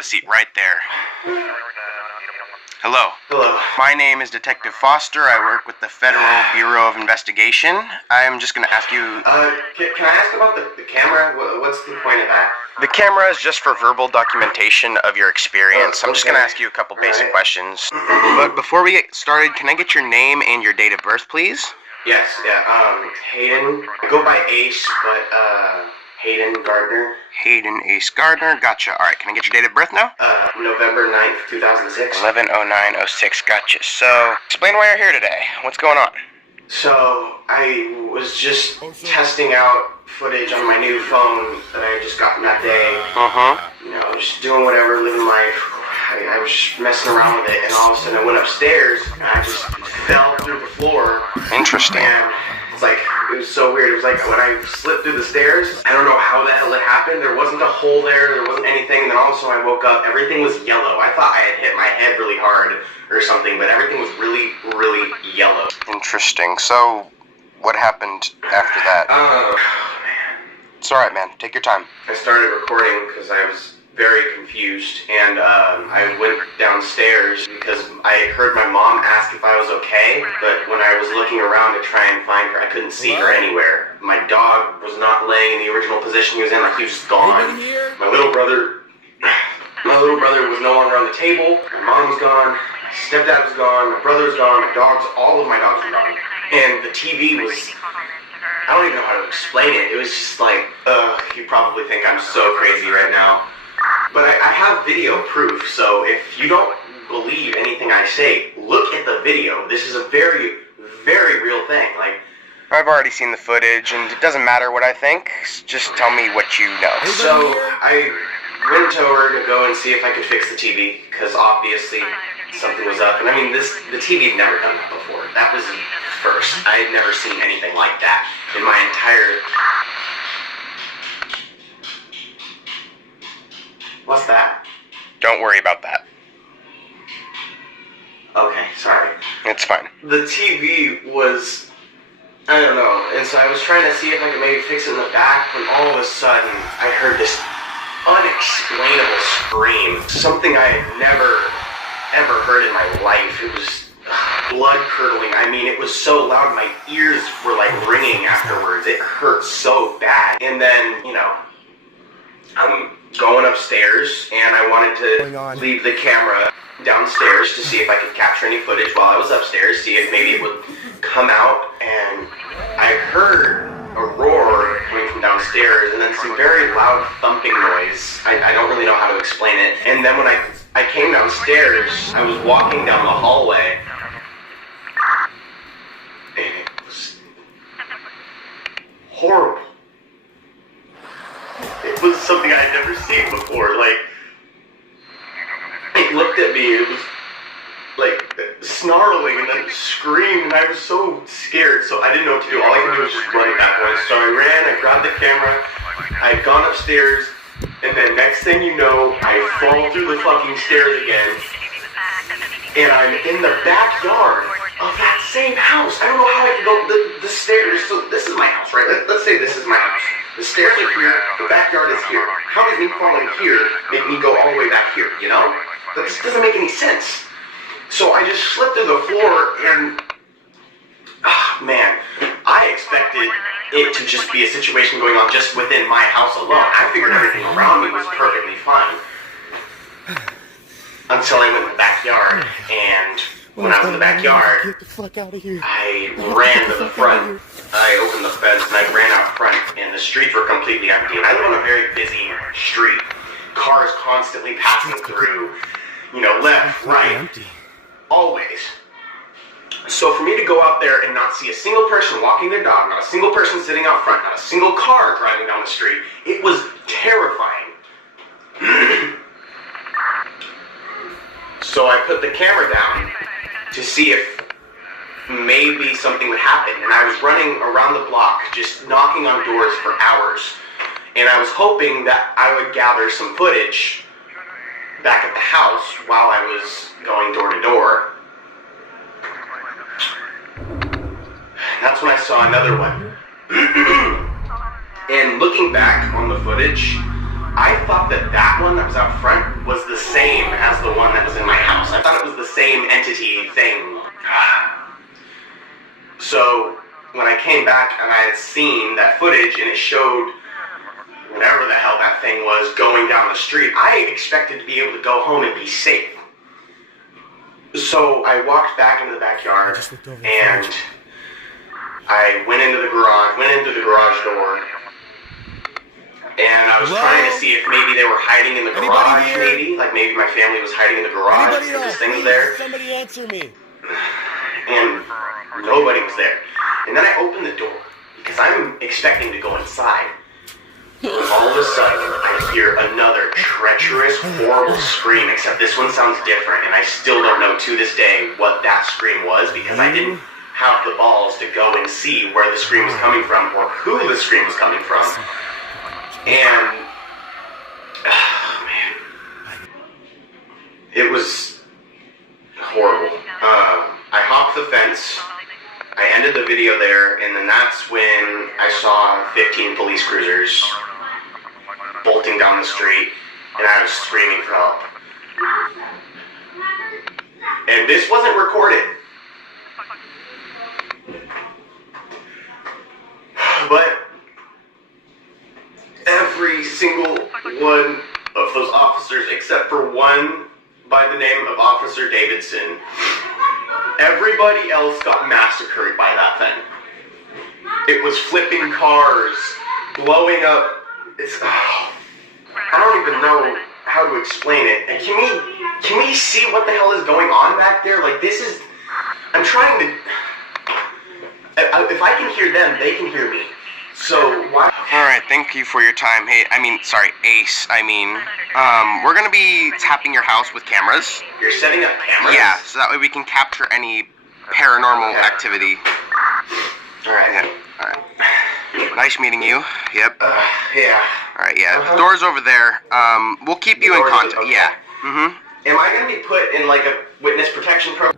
have a seat right there. Hello. Hello. My name is Detective Foster. I work with the Federal Bureau of Investigation. I'm just going to ask you... Can I ask about the camera? What's the point of that? The camera is just for verbal documentation of your experience. I'm just going to ask you a couple basic questions. But before we get started, can I get your name and your date of birth, please? Yes, yeah, Hayden. I go by Ace, but, Hayden Gardner. Hayden Ace Gardner. Gotcha. All right, can I get your date of birth now? November 9th, 2006. 11/09/06. Gotcha. So, explain why you're here today. What's going on? So, I was just testing out footage on my new phone that I had just gotten that day. You know, just doing whatever, living life. I was just messing around with it, and all of a sudden I went upstairs, and I just fell through the floor. Interesting. And it's like, it was so weird. It was like when I slipped through the stairs, I don't know how the hell it happened. There wasn't a hole there wasn't anything, and then all of a sudden I woke up, everything was yellow. I thought I had hit my head really hard or something, but everything was really, really yellow. Interesting. So, what happened after that? Oh, man. It's alright, man. Take your time. I started recording because I was very confused, and I went downstairs because I heard my mom ask if I was okay, but when I was looking around to try and find her, I couldn't see her anywhere. My dog was not laying in the original position he was in, like he was gone. My little brother was no longer on the table. My mom was gone. My stepdad was gone. My brother was gone. My dogs, all of my dogs were gone. And the TV was, I don't even know how to explain it. It was just like, you probably think I'm so crazy right now. But I have video proof, so if you don't believe anything I say, look at the video. This is a very, very real thing. Like, I've already seen the footage, and it doesn't matter what I think. Just tell me what you know. So, I went over to go and see if I could fix the TV, because obviously something was up. And I mean, the TV had never done that before. That was first. I had never seen anything like that in my entire... What's that? Don't worry about that. Okay, sorry. It's fine. The TV was, I don't know, and so I was trying to see if I could maybe fix it in the back, when all of a sudden I heard this unexplainable scream. Something I had never, ever heard in my life. It was blood curdling. I mean, it was so loud, my ears were like ringing afterwards. It hurt so bad. And then, you know, I'm going upstairs, and I wanted to leave the camera downstairs to see if I could capture any footage while I was upstairs, see if maybe it would come out, and I heard a roar coming from downstairs, and then some very loud thumping noise. I don't really know how to explain it. And then when I came downstairs, I was walking down the hallway, and it was horrible. It was something I had never seen before. Like, it looked at me, it was like snarling and then screamed, and I was so scared, so I didn't know what to do. All I could do was just run backwards. So I ran, I grabbed the camera, I had gone upstairs, and then next thing you know, I fall through the fucking stairs again, and I'm in the backyard of that same house. I don't know how I could go the stairs. So this is my house, right? Let's say this is my house. The stairs are here, the backyard is here. How does me falling here make me go all the way back here, you know? That just doesn't make any sense. So I just slipped through the floor, and, man, I expected it to just be a situation going on just within my house alone. I figured everything around me was perfectly fine. Until I went in the backyard, and when I was in the backyard, get the fuck out of here. I ran to the front. I opened the fence and I ran out front, and the streets were completely empty. And I live on a very busy street. Cars constantly passing through, you know, left, right, always. So for me to go out there and not see a single person walking their dog, not a single person sitting out front, not a single car driving down the street, it was terrifying. So I put the camera down to see if maybe something would happen, and I was running around the block just knocking on doors for hours, and I was hoping that I would gather some footage back at the house while I was going door to door. That's when I saw another one. And looking back on the footage, I thought that one that was out front was the same as the one that was in my house. I thought it was the same entity thing. So when I came back and I had seen that footage and it showed whatever the hell that thing was going down the street, I expected to be able to go home and be safe. So I walked back into the backyard and I went into the garage door, and I was trying to see if maybe they were hiding in the garage, maybe my family was hiding in the garage because this thing was there. Somebody answer me. And nobody was there. And then I opened the door because I'm expecting to go inside. All of a sudden, I hear another treacherous, horrible scream, except this one sounds different, and I still don't know to this day what that scream was because I didn't have the balls to go and see where the scream was coming from or who the scream was coming from. And, oh man, it was horrible. I hopped the fence, I ended the video there, and then that's when I saw 15 police cruisers bolting down the street, and I was screaming for help. And this wasn't recorded. But every single one of those officers, except for one by the name of Officer Davidson, everybody else got massacred by that thing. It was flipping cars, blowing up. I don't even know how to explain it. And can we see what the hell is going on back there? Like, this is, I'm trying to, if I can hear them, they can hear me. So why? Alright, thank you for your time. Hey, Ace. We're gonna be tapping your house with cameras. You're setting up cameras? Yeah, so that way we can capture any paranormal activity. Alright. Yeah. Alright. Nice meeting you. Yep. Yeah. Alright, yeah. The door's over there. We'll keep you in contact. Okay. Yeah. Mm-hmm. Am I gonna be put in like a witness protection program?